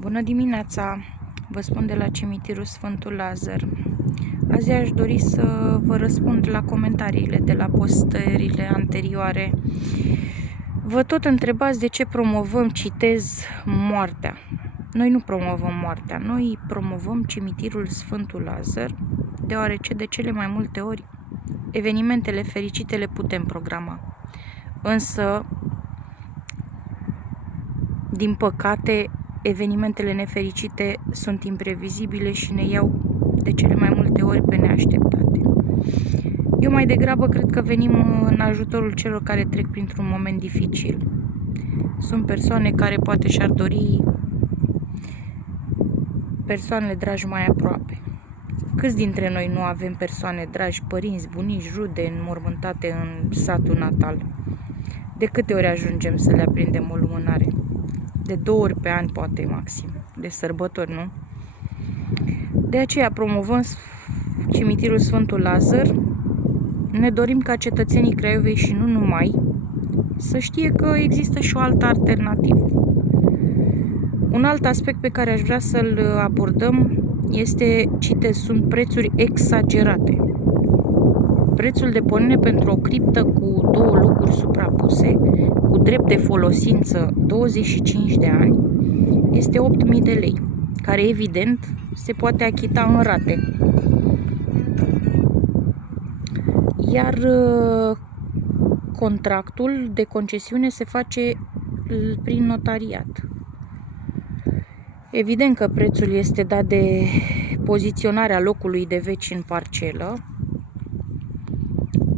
Bună dimineața! Vă spun de la cimitirul Sfântul Lazar. Azi aș dori să vă răspund la comentariile de la postările anterioare. Vă tot întrebați de ce promovăm, citez, moartea. Noi nu promovăm moartea, noi promovăm cimitirul Sfântul Lazar, deoarece de cele mai multe ori evenimentele fericite le putem programa. Însă, din păcate, evenimentele nefericite sunt imprevizibile și ne iau de cele mai multe ori pe neașteptate. Eu mai degrabă cred că venim în ajutorul celor care trec printr-un moment dificil. Sunt persoane care poate și-ar dori persoanele dragi mai aproape. Câți dintre noi nu avem persoane dragi, părinți, bunici, rude înmormântate în satul natal? De câte ori ajungem să le aprindem o lumânare? De 2 ori pe an, poate, maxim. De sărbători, nu? De aceea promovăm cimitirul Sfântul Lazar. Ne dorim ca cetățenii Craiovei și nu numai să știe că există și o altă alternativă. Un alt aspect pe care aș vrea să-l abordăm este, citez, sunt prețuri exagerate. Prețul de pornire pentru o criptă cu 2 locuri suprapuse, cu drept de folosință 25 de ani, este 8.000 de lei, care evident se poate achita în rate. Iar contractul de concesiune se face prin notariat. Evident că prețul este dat de poziționarea locului de veci în parcelă,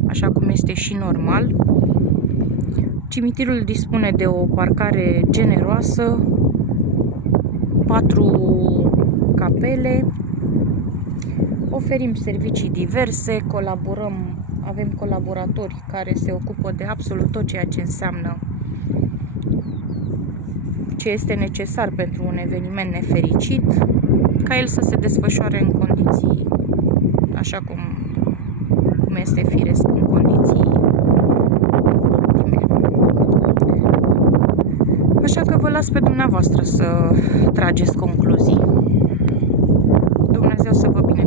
așa cum este și normal. Cimitirul dispune de o parcare generoasă, 4 capele, oferim servicii diverse, avem colaboratori care se ocupă de absolut tot ceea ce înseamnă ce este necesar pentru un eveniment nefericit, ca el să se desfășoare în condiții așa cum este firesc, în condiții optime. Așa că vă las pe dumneavoastră să trageți concluzii. Dumnezeu să vă binecuvânteze.